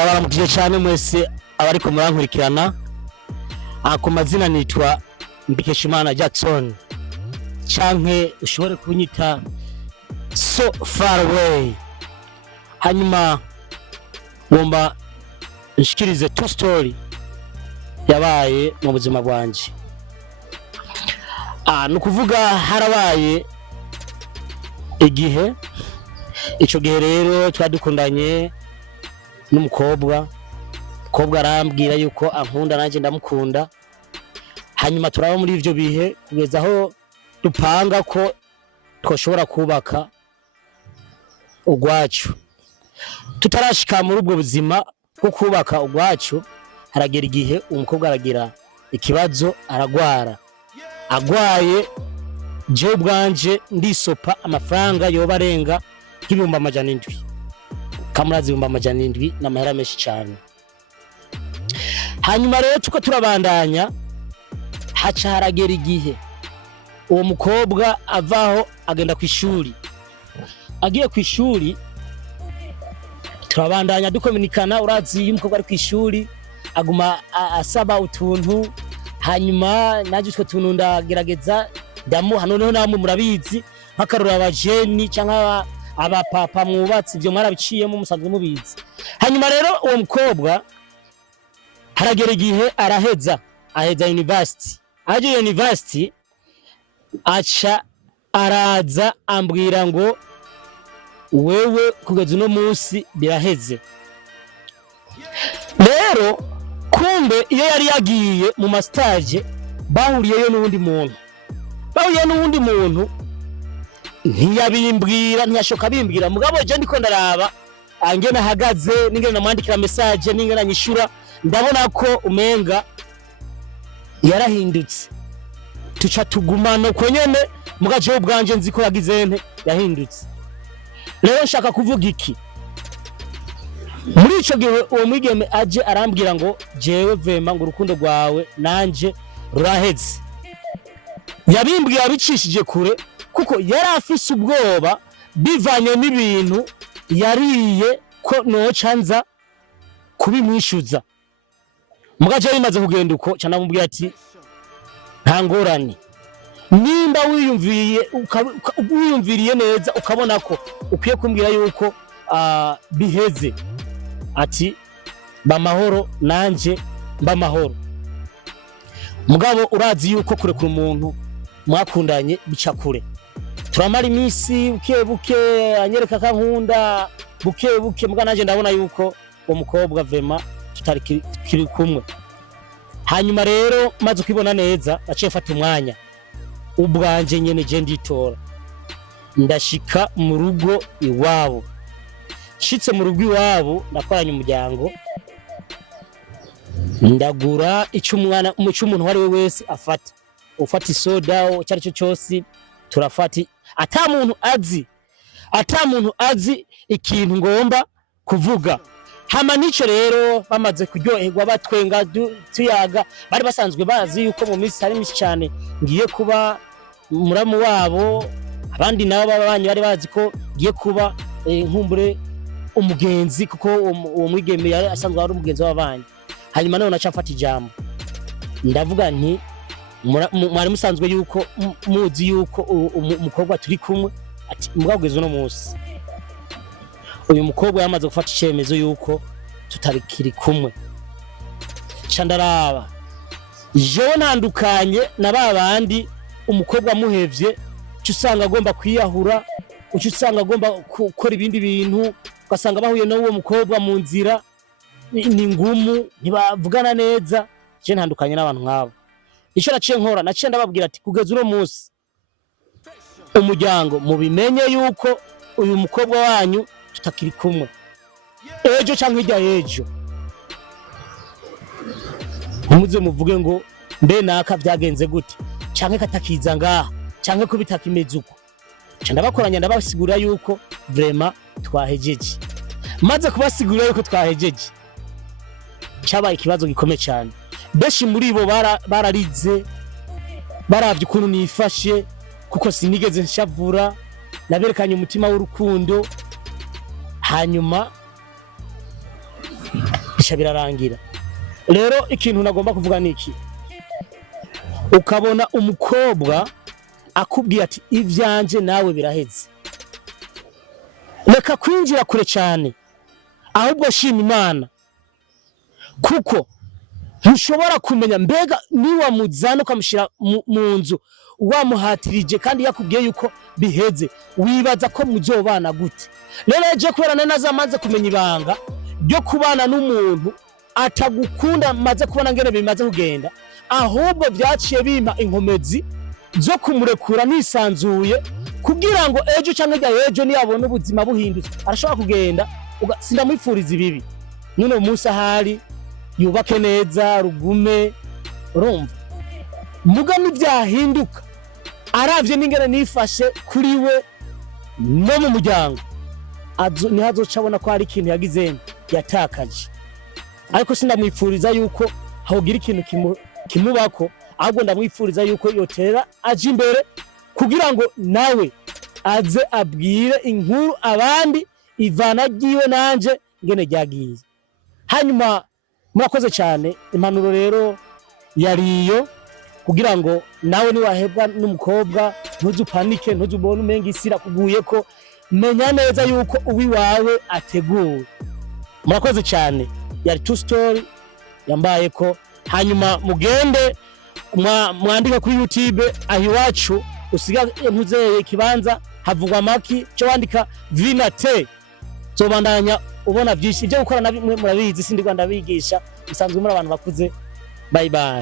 Ndabaramukije cyane mwese abari ko murankurikirana. Ku mazina nitwa Mbikeshimana Jackson, canke ushobore kunyita So Far Away. Hanyuma ngomba nshikirize two story yabaye mu buzima bwanje. Nukuvuga harabaye igihe, ico gihe rero twadukundanye n'umukobwa arambwira yuko ankunda nanje ndamukunda. Hanyuma turaba muri ivyo bihe kugeza aho dupanga ko twoshobora kubaka ugwacu. Tutarashika muri ubwo buzima bwo kubaka ugwacu, haragera igihe umukobwa aragira ikibazo, aragwara. Agwaye je ubwanje ndisopa amafaranga yoba arenga nk'ibihumbi 700. Kamurazi ibihumbi 700 n'amahera menshi cyane. Hanyuma rero tuko turabandanya, haca haragera igihe uwo mukobwa avaho agenda ku ishuri. Agiye ku ishuri turabandanya dukominikana. Urazi iyo umukobwa ari ku ishuri aguma asaba utuntu, hanyuma naje utwo tuntu ndagerageza ndamuha. Noneho namwe murabizi nkakarura abajeni cyangwa abapapa mwubatsi, ibyo mwarabiciyemo musanzwe mubizi. Hanyuma rero uwo mukobwa haragera igihe aheza university. Aje university aca araza ambwira ngo wewe kugeza uno munsi biraheze. Rero kumbe iyo yari yagiye mu mastage bahuriyeyo n'uwundi muntu, ntiyabimbwira, ntiyashoka bimbwira. Mugabo je ndiko ndaraba angene ahagaze, ningene namwandikira message, ningene anyishura, ndabona ko umenga yarahindutse. Tuca tugumana uko nyene, mugaje ubwanje nzi ko yagize nte yahindutse. Rero nshaka kuvuga iki? Muri ico gihe uwo mwigeme aje arambwira ngo jewe vema ngo urukundo rwawe nanje ruraheze. Yabimbwiye abicishije kure kuko yari afise ubwoba bivanye n'ibintu yariye ko noca nza kubimwishuza. Mugaje bimaze kugenda uko cyane amubwira ati nta ngorane, nimba wiyumviriye neza ukabona ko ukwiye kumbwira yuko biheze, ati bamahoro nanje mbamahoro. Mugabo urazi yuko kure ku muntu mwakundanye bica kure. Turamara iminsi buke anyereka kankunda buke muga nanje ndabona yuko uwo mukobwa vema tutari kiri kumwe. Hanyuma rero maze kwibona neza aciye fata umwanya ubwanje nyene je nditora ndashika mu rugo iwabo. Shitse mu rugo iwabo ndakoranya umuryango, ndagura icyo umuntu wari we wese afata. Ufata isoda cyari cyo cyose turafati, ata muntu azi ikintu ngomba kuvuga. Hama nico rero bamaze kuryoherwa batwenga tuyaga, bari basanzwe bazi yuko mu minsi hari myinshi cyane ngiye kuba muramu wabo. Abandi nabo babanye bari bazi ko ngiye kuba nkumbure umugenzi, kuko uwo mwigeme yari asanzwe ari umugenzi w'abanye. Hanyuma none nacafata ijambo ndavuga nti mwari musanzwe yuko muzi yuko umukobwa turi kumwe, ati mugabweze uno munsi uyu mukobwa yamaze gufata icyemezo yuko tutarikiri kumwe. Candaraba jewe ntandukanye na babandi umukobwa muhevye cyusanga agomba kwiyahura, cyusanga agomba gukora ibindi bintu, ugasanga bahuye n'uwo mukobwa mu nzira ni ngumu, ntibavugana neza. Je ntandukanye n'abantu nk'abo. Ico naciye nkora, naciye ndababwira ati kugeza uno munsi umuryango mubimenye yuko uyu mukobwa wanyu tutakiri kumwe. Ejo canke hirya ejo muze muvuge ngo mbe naka byagenze gute, canke katakiza ngaha, canke ko bitakimeze uko. Ndabakoranya ndabasigura yuko vraiment twahejeje. Maze kubasigura yuko twahejeje, cyabaye ikibazo gikomeye cyane. Beshi muri bo bararize, baravye ukuntu nifashe, kuko sinigeze nshavura, naberekanye umutima w'urukundo. Hanyuma bica birarangira. Rero ikintu nagomba kuvuga niki, ukabona umukobwa akubwiye ati ivyanje nawe biraheze, reka kwinjira kure cyane, ahubwo shima Imana, kuko ntushobora kumenya mbega niwa muzana ukamushira mu nzu wamuhatirije kandi yakubwiye yuko biheze, wibaza ko muzobana gute? Rero je kubera nazamanze kumenya ibanga ryo kubana n'umuntu atagukunda, maze kubona ngene bimaze kugenda, ahubwo byaciye bimpa inkomezi zo kumurekura nisanzuye, kugira ngo ejo canke ejo niyabona ubuzima buhindutse arashobora kugenda, sindamwifuriza ibibi. None umunsi ahari yubake neza, rugume, urumva muga nivyahinduka aravye n'ingene nifashe kuri we no mu muryango, nihazoca abona ko hari ikintu yagize yatakaje. Ariko sindamwifuriza yuko hogira ikintu kimubako, ahubwo ndamwifuriza yuko yotera aje imbere kugira ngo nawe aze abwire inkuru abandi, ivana ryiwe nanje ngene ryagiye. Hanyuma murakoze cyane, impanuro rero yariyo kugira ngo nawe niwahebwa n'umukobwa ntuzupanike, ntuzubone umenga isira kuguye ko, menya neza yuko uwi wawe ateguwe. Murakoze cyane, yari True Story yambaye ko. Hanyuma mugende mwandika kuri YouTube ahiwacu, usiga muzeye ikibanza havugwa maki cyo wandika Vinate, zobandanya ubona byinshi ibyo gukora na murabizi, sindi Rwanda bigisha, musanzwe muri abantu bakuze. Bye bye.